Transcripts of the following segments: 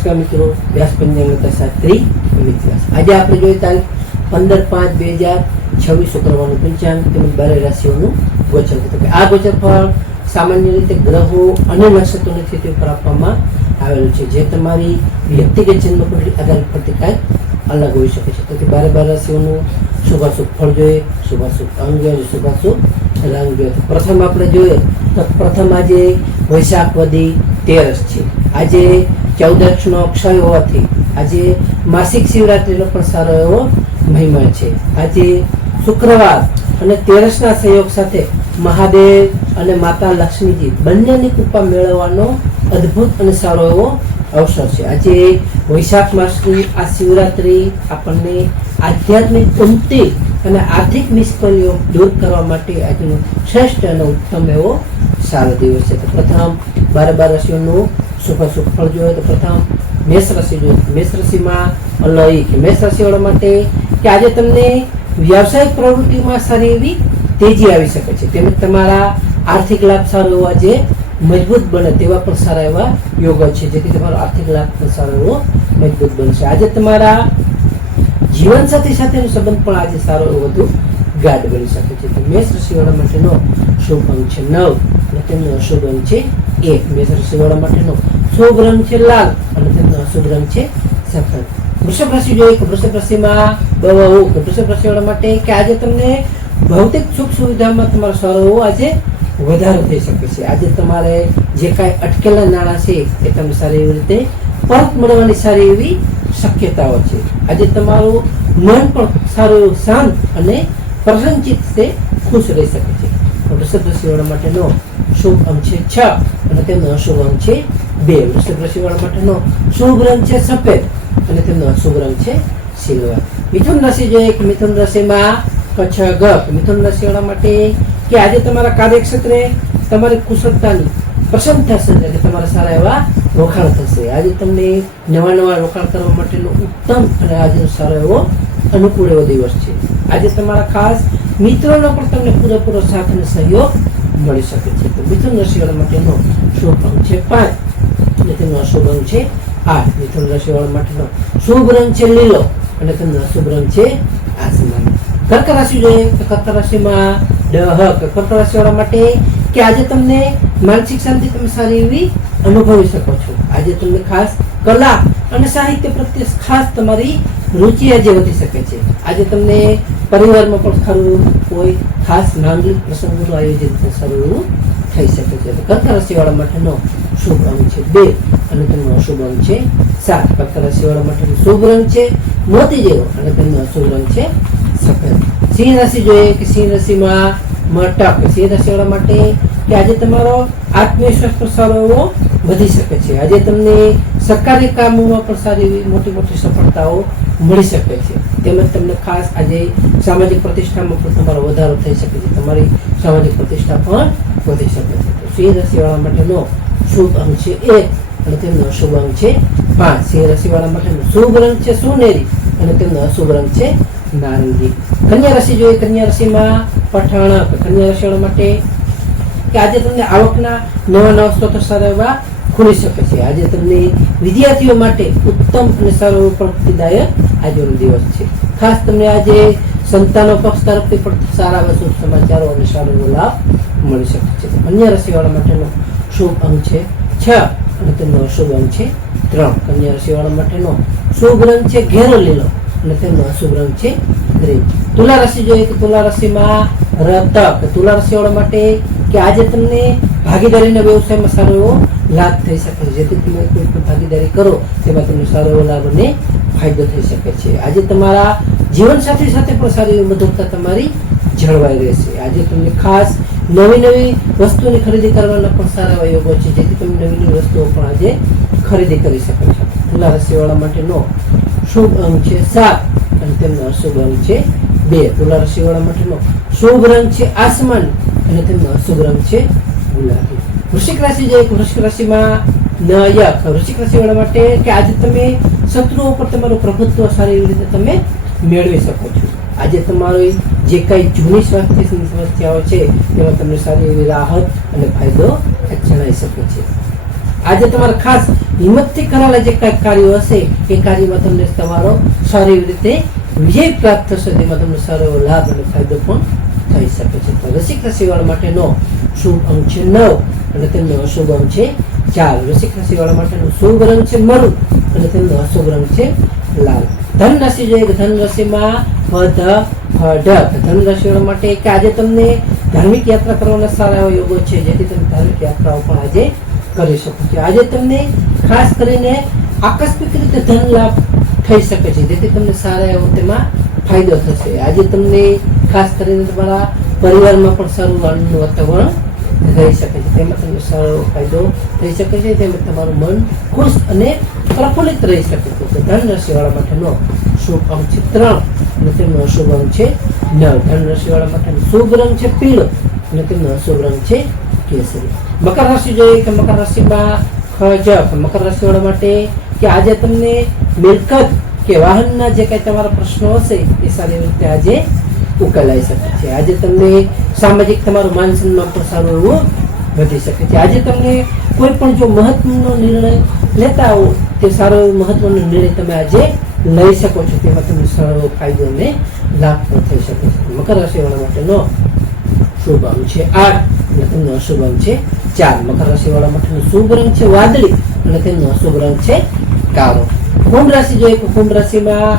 નમસ્કાર મિત્રો, વ્યાસ પંચાંગ શાસ્ત્રી વિદ્યાસ. આજે આપણે જોઈએ તારીખ 15/5/2026 શુક્રવારનું પંચાંગ તેમજ 12 રાશિઓનું ગોચર. આ ગોચર ફળ સામાન્ય રીતે ગ્રહો અને નક્ષત્રોની સ્થિતિ ઉપર આપવામાં આવેલું છે, જે તમારી વ્યક્તિગત જન્મ કુંડળી આધારિત પરથી કાંઈ અલગ હોઈ શકે છે. તો 12 રાશિઓનું શુભાશુભ ફળ જોઈએ, શુભાશુભ અંગ જોઈએ, શુભાશુભ રંગ જોઈએ. પ્રથમ આપણે જોઈએ તો પ્રથમ આજે વૈશાખ વદી 13 છે. આજે 14 અક્ષય હોવાથી આજે માસિક શિવરાત્રીનો પણ સારો એવો મહિમા છે. આજે શુક્રવાર અને 13ના સંયોગ સાથે મહાદેવ અને માતા લક્ષ્મીજી બંનેની કૃપા મેળવવાનો અદ્ભુત અને સારો એવો અવસર છે. આજે વૈશાખ માસની આ શિવરાત્રી આપણને આધ્યાત્મિક ઉન્નતિ અને આર્થિક નિષ્ફળીઓ દૂર કરવા માટે આજનો શ્રેષ્ઠ અને ઉત્તમ એવો સારો દિવસ છે. તો પ્રથમ 12 રાશિઓનું શુભાશુભ ફળ જોઈએ તો પ્રથમ મેષ રાશિ જોઈએ. મેષ રાશિમાં અલૌકિક મેષ રાશિવાળા માટે કે આજે તમને વ્યવસાયિક પ્રવૃત્તિમાં સારી એવી તેજી આવી શકે છે, તેમજ તમારા આર્થિક લાભ સારો એવો આજે મજબૂત બને તેવા પણ સારા એવા યોગો છે, જેથી તમારો આર્થિક લાભ પણ સારો એવો મજબૂત બનશે. આજે તમારા જીવનસાથી સાથેનો સંબંધ પણ આજે સારો એવો વધુ ગાઢ બની શકે છે. તો મેષ રાશિવાળા માટેનો શુભ અંક છે 9 અને તેમનો અશુભ અંક છે 1. મેષ રાશિવાળા માટેનો શુભ રંગ છે લાલ અને તેમનો અશુભ રંગ છે સફેદ. વૃષભ રાશિ જોઈએ કે વૃષભ રાશિમાં બહુ વૃષભ રાશિવાળા માટે કે આજે તમને ભૌતિક સુખ સુવિધામાં તમારો સારો એવો આજે વધારો થઈ શકે છે. આજે તમારે જે કાંઈ અટકેલા નાણાં છે એ તમને સારી એવી રીતે પરત મળવાની સારી એવી શક્યતાઓ છે. આજે તમારું મન પણ સારું એવું શાંત અને પ્રસન્નચિત્ત છે ખુશ રહી શકે છે. વૃષભ રાશિવાળા માટેનો શુભ અંક છે 6 અને તેમનો અશુભ અંક છે 2. વૃષભ રાશિવાળા માટેનો શુભ રંગ છે સફેદ અને તેમનો અશુભ રંગ છે સિલ્વર. મિથુન રાશિ જોઈએ કે મિથુન રાશિમાં કચ્છ મિથુન રાશિવાળા માટે કે આજે તમારા કાર્યક્ષેત્રે તમારી કુશળતાની પ્રશંસા થશે, એટલે તમારા સારા એવા રોકાણ થશે. આજે તમને નવા રોકાણ કરવા માટેનો ઉત્તમ અને આજનો સારો એવો અનુકૂળ એવો દિવસ છે. આજે તમારા ખાસ મિત્રોનો પણ તમને પૂરેપૂરો સાથ અને સહયોગ મળી શકે છે. તો મિથુન રાશિવાળા માટેનો શુભ અંક છે 5 અને તેમનો અશુભ અંક છે 8. મિથુન રાશિવાળા માટેનો શુભ રંગ છે લીલો અને તેમનો અશુભ રંગ છે આસમાની. કર્ક રાશિ જોઈએ તો કર્ક રાશિમાં કર્ક રાશિવાળા માટે કે આજે તમને માનસિક શાંતિ તમે સારી એવી અનુભવી શકો છો. આજે તમને ખાસ કલા અને સાહિત્ય પ્રત્યે ખાસ તમારી રુચિ આજે વધી શકે છે. આજે તમને પરિવારમાં પણ ખરું કોઈ ખાસ માંગલિક પ્રસંગોનું આયોજન પણ સારું એવું થઈ શકે છે. તો કર્ક રાશિવાળા માટેનો શુભ અંક છે 2 અને તેમનો અશુભ અંક છે 7. કર્ક રાશિવાળા માટેનો શુભ રંગ છે મોતી જેવો અને તેમનો અશુભ રંગ છે સફેદ. સિંહ રાશિ જોઈએ કે સિંહ રાશિમાં મટક સિંહ રાશિવાળા માટે કે આજે તમારો આત્મવિશ્વાસ પણ સારો એવો વધી શકે છે. આજે તમને સરકારી કામોમાં પણ સારી એવી મોટી સફળતાઓ મળી શકે છે. તેમજ તમને ખાસ આજે સામાજિક પ્રતિષ્ઠામાં પણ તમારો વધારો થઈ શકે છે. તમારી સામાજિક પ્રતિષ્ઠા પણ વધી શકે છે. તો સિંહ રાશિવાળા માટેનો શુભ અંક છે 1 અને તેમનો અશુભ અંક છે 5. સિંહ રાશિવાળા માટેનો શુભ રંગ છે સોનેરી અને તેમનો અશુભ રંગ છે નારંગી. કન્યા રાશિ જોઈએ કન્યા રાશિમાં પઠાણ કન્યા રાશિવાળા માટે કે આજે તમને આવકના નવા સ્ત્રોત સારા એવા ખુલી શકે છે. આજે તમને વિદ્યાર્થીઓ માટે ઉત્તમ અને સારો એવો પ્રગતિદાયક આજનો દિવસ છે. ખાસ તમને આજે સંતાનો પક્ષ તરફથી પણ સારા એવા શુભ સમાચારો અને સારો એવો લાભ મળી શકે છે. કન્યા રાશિવાળા માટેનો શુભ અંક છે 6 અને તેમનો અશુભ અંક છે 3. કન્યા રાશિવાળા માટેનો શુભ રંગ છે ઘેરો લીલો અને તેમનો અશુભ રંગ છે ગ્રીન. તુલા રાશિ જોઈએ કે તુલા રાશિમાં રતક તુલા રાશિવાળા માટે કે આજે તમને ભાગીદારીના વ્યવસાયમાં સારો એવો લાભ થઈ શકે છે. જેથી તમે કોઈ પણ ભાગીદારી કરો તેમાં તમને સારો એવો લાભ અને ફાયદો થઈ શકે છે. આજે તમારા જીવનસાથી સાથે પણ સારી એવી મધુરતા તમારી જળવાઈ રહેશે. આજે તમને ખાસ નવી વસ્તુની ખરીદી કરવાના પણ સારા એવા યોગો છે, જેથી તમે નવી વસ્તુઓ પણ આજે ખરીદી કરી શકો છો. તુલા રાશિવાળા માટેનો શુભ અંક છે 7 અને તેમનો અશુભ અંક છે 2. તુલા રાશિવાળા માટેનો શુભ રંગ છે આસમાની અને તેમનો અશુભ રંગ છે ગુલાબી. વૃશ્ચિક રાશિ જોઈએ વૃશ્ચિક રાશિમાં નયક વૃશ્ચિક રાશિવાળા માટે કે આજે તમે શત્રુઓ પર તમારું પ્રભુત્વ સારી એવી રીતે તમે મેળવી શકો છો. આજે તમારી જે કાંઈ જૂની સ્વાસ્થ્યની સમસ્યાઓ છે તેમાં તમને સારી એવી રાહત અને ફાયદો જણાઈ શકે છે. આજે તમારે ખાસ હિંમતથી કરેલા જે કાંઈક કાર્યો હશે એ કાર્યમાં તમને તમારો સારી રીતે વિજય પ્રાપ્ત થશે, તેમાં તમને સારો એવો લાભ અને ફાયદો પણ થઈ શકે છે. તો વૃશ્ચિક રાશિવાળા માટેનો શુભ અંક છે 9 અને તેમનો અશુભ અંક છે 4. વૃશ્ચિક રાશિવાળા માટેનો શુભ રંગ છે મરૂન અને તેમનો અશુભ રંગ છે લાલ. ધન રાશિ જોઈએ કે ધન રાશિમાં ધન રાશિવાળા માટે કે આજે તમને ધાર્મિક યાત્રા કરવાના સારા એવા યોગો છે, જેથી તમે ધાર્મિક યાત્રાઓ પણ આજે કરી શકો છો. આજે તમને ખાસ કરીને આકસ્મિક રીતે ધન લાભ થઈ શકે છે, જેથી તમને સારા એવો તેમાં ફાયદો થશે. આજે તમને ખાસ કરીને તમારા પરિવારમાં પણ સારું આનંદનું વાતાવરણ રહી શકે છે, તેમાં તમને સારો ફાયદો થઈ શકે છે, તેમાં તમારું મન ખુશ અને પ્રફુલ્લિત રહી શકે છે. તો ધન રાશિવાળા માટેનો શુભ અંક છે 3 અને તેમનો અશુભ અંક છે 9. ધન રાશિવાળા માટેનો શુભ રંગ છે પીળો અને તેમનો અશુભ રંગ છે કેસરી. મકર રાશિ જોઈએ કે મકર રાશિમાં મકર રાશિવાળા માટે કે આજે તમને મિલકત કે વાહનના જે કઈ તમારા પ્રશ્નો હશે એ સારી રીતે આજે ઉકેલાઈ શકે છે. આજે તમને સામાજિક તમારું માન સન્માન પણ સારું એવું વધી શકે છે. આજે તમને કોઈ પણ જો મહત્વનો નિર્ણય લેતા હો તે સારો એવો મહત્વનો નિર્ણય તમે આજે લઈ શકો છો, તેમાં તમને સારો ફાયદો અને લાભ પણ થઈ શકે છે. મકર રાશિવાળા માટેનો શુભ અંક છે 8 અને તેમનો અશુભ અંક છે 4. મકર રાશિવાળા માટેનો શુભ રંગ છે વાદળી અને તેમનો અશુભ રંગ છે કાળો. કુંભ રાશિ જોઈએ તો કુંભ રાશિમાં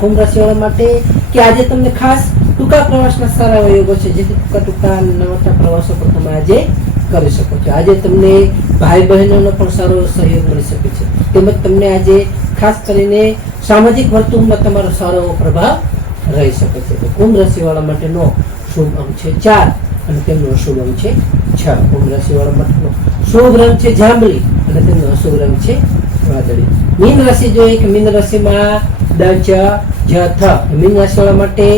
કુંભ રાશિવાળા માટે કે આજે તમને ખાસ ટૂંકા પ્રવાસના સારા એવા યોગો છે, જેથી ટૂંકા નાના પ્રવાસો પણ તમે આજે કરી શકો છો. આજે તમને ભાઈ બહેનોનો પણ સારો સહયોગ મળી શકે છે, તેમજ તમને આજે ખાસ કરીને સામાજિક વર્તુળમાં તમારો સારો એવો પ્રભાવ રહી શકે છે. તો કુંભ રાશિવાળા માટેનો શુભ અંક છે 4 અને તેમનો અશુભ અંક છે 6. કુંભ રાશિવાળા માટેનો શુભ રંગ છે જાંબલી અને તેમનો અશુભ રંગ છે વાદળી. મીન રાશિ જોઈએ કે મીન રાશિમાં મીન રાશિવાળા માટે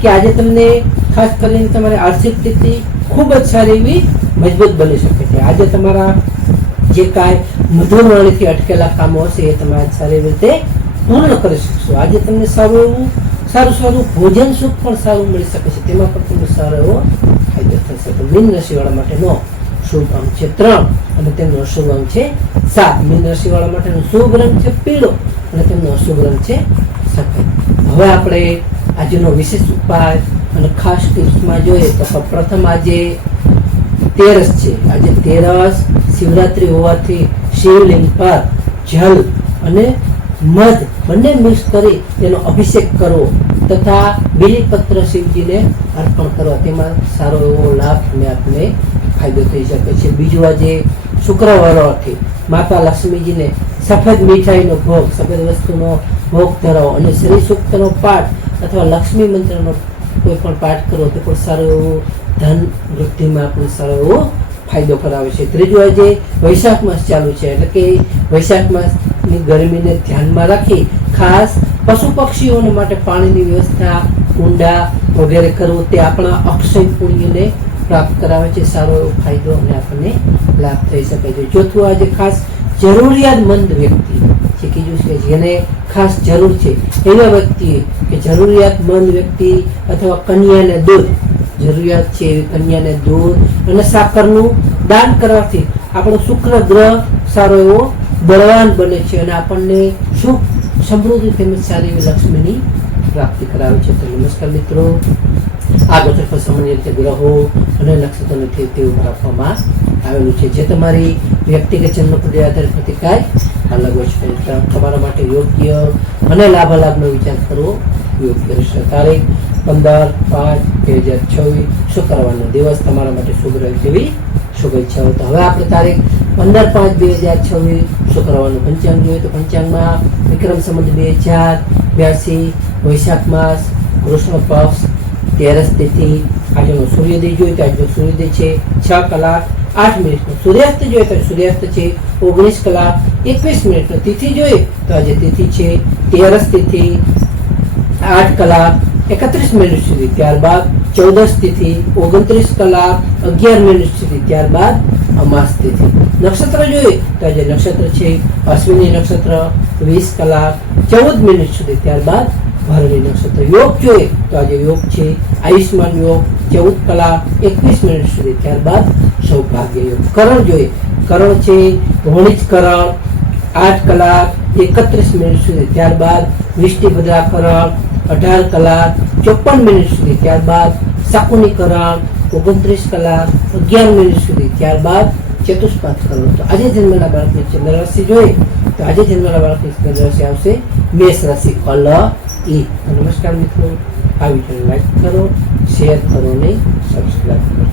કે આજે તમને ખાસ કરીને તમારી આર્થિક સ્થિતિ ખૂબ જ સારી એવી મજબૂત બની શકે છે. આજે તમારા જે કાંઈ મધુરવાણીથી અટકેલા કામો હશે એ તમે આજ સારી રીતે પૂર્ણ કરી શકશો. આજે તમને સારું ભોજન સુખ પણ સારું મળી શકે છે, તેમાં પણ તમને સારો એવો ફાયદો થશે. તો મીન રાશિવાળા માટેનો શુભ અંક છે 3 અને તેમનો અશુભ અંક છે 7. મીન રાશિવાળા માટેનો શુભ રંગ છે પીળો અને તેમનો અશુભ રંગ છે સફેદ. હવે આપણે આજનો વિશેષ ઉપાય અને ખાસ ટિપ્સમાં જોઈએ તો પ્રથમ આજે તેરસ છે. આજે તેરસ શિવરાત્રી હોવાથી શિવલિંગ પર જલ અને મધ બંને મિક્સ કરી તેનો અભિષેક કરવો તથા બીલીપત્ર શિવજીને અર્પણ કરવા, તેમાં સારો એવો લાભ અને આપને ફાયદો થઈ શકે છે. બીજું આજે શુક્રવારથી માતા લક્ષ્મીજીને સફેદ મીઠાઈનો ભોગ, સફેદ વસ્તુનો ભોગ ધરાવો અને શ્રી સૂક્તનો પાઠ અથવા લક્ષ્મી મંત્રનો કોઈ પણ પાઠ કરો તો પણ સારો એવો ધન વૃદ્ધિમાં આપણે સારો એવો ફાયદો કરાવે છે. ત્રીજું આજે વૈશાખ માસ ચાલુ છે, એટલે કે વૈશાખ માસની ગરમીને ધ્યાનમાં રાખી ખાસ પશુ પક્ષીઓને માટે પાણીની વ્યવસ્થા કુંડા વગેરે કરવું તે આપણા અક્ષય પુણ્યને પ્રાપ્ત કરાવે છે, સારો એવો ફાયદો અને આપણને લાભ થઈ શકે છે. ચોથું આજે ખાસ જરૂરિયાતમંદ વ્યક્તિ જે કીધું છે જેને ખાસ જરૂર છે એવા વ્યક્તિએ કે જરૂરિયાતમંદ વ્યક્તિ અથવા કન્યાને દૂધ જરૂરિયાત છે એવી કન્યાને દૂધ અને સાકરનું દાન કરવાથી આપણો શુક્ર ગ્રહ સારો એવો બળવાન બને છે અને આપણને સુખ સમૃદ્ધિ તેમજ સારી એવી લક્ષ્મીની પ્રાપ્તિ કરાવે છે. તો નમસ્કાર મિત્રો, આ ગોચર પર સામાન્ય રીતે ગ્રહો અને નક્ષત્રોને તેવું આપવામાં આવેલું છે, જે તમારી વ્યક્તિગત જન્મકુંડળી આધારિત પ્રતિકાર અલગ હોય છે. તમારા માટે યોગ્ય અને લાભાલાભનો વિચાર કરવો યોગ્ય રહેશે. તારીખ 15/5/2026 શુક્રવારનો દિવસ તમારા માટે શુભ રહે તેવી શુભેચ્છાઓ. તો હવે આપણે તારીખ 15/5/2026 શુક્રવારનું પંચાંગ જોઈએ તો પંચાંગમાં વિક્રમ સંવત 2082 વૈશાખ માસ કૃષ્ણ પક્ષ તેરસ તિથિ. આજનો સૂર્યોદય જોઈએ તો આજનો સૂર્યોદય છે 6:08 સૂર્યાસ્ત જોઈએ તો સૂર્યાસ્ત છે 19:21. તિથિ જોઈએ તો આજે તિથિ છે તેરસ તિથિ 8:31 સુધી, ત્યારબાદ 14 તિથિ 29:11 સુધી, ત્યારબાદ અમાસ તિથિ. નક્ષત્ર જોઈએ તો આજે નક્ષત્ર છે અશ્વિની નક્ષત્ર 20:14 સુધી, ત્યારબાદ ભરણી નક્ષત્ર. યોગ જોઈએ તો આજે યોગ છે આયુષ્માન યોગ 14:21 સુધી, ત્યારબાદ સૌભાગ્ય યોગ. કરણ જોઈએ કરણ છે વણિજ કરણ 8 કલાક 31 મિનિટ સુધી, ત્યારબાદ વિષ્ટિભદ્રા કરણ 18 કલાક 54 મિનિટ સુધી, ત્યારબાદ શકુની કરણ 29 કલાક 11 મિનિટ સુધી, ત્યારબાદ ચતુષ્પાદ કરણ. તો આજે જન્મેલા બાળકની ચંદ્ર રાશિ જોઈએ તો આજે જન્મેલા બાળકની ચંદ્ર રાશિ આવશે મેષ રાશિ અલ ઈ. નમસ્કાર મિત્રો, આ વિડીયો લાઈક કરો, શેર કરો ને સબસ્ક્રાઈબ કરો.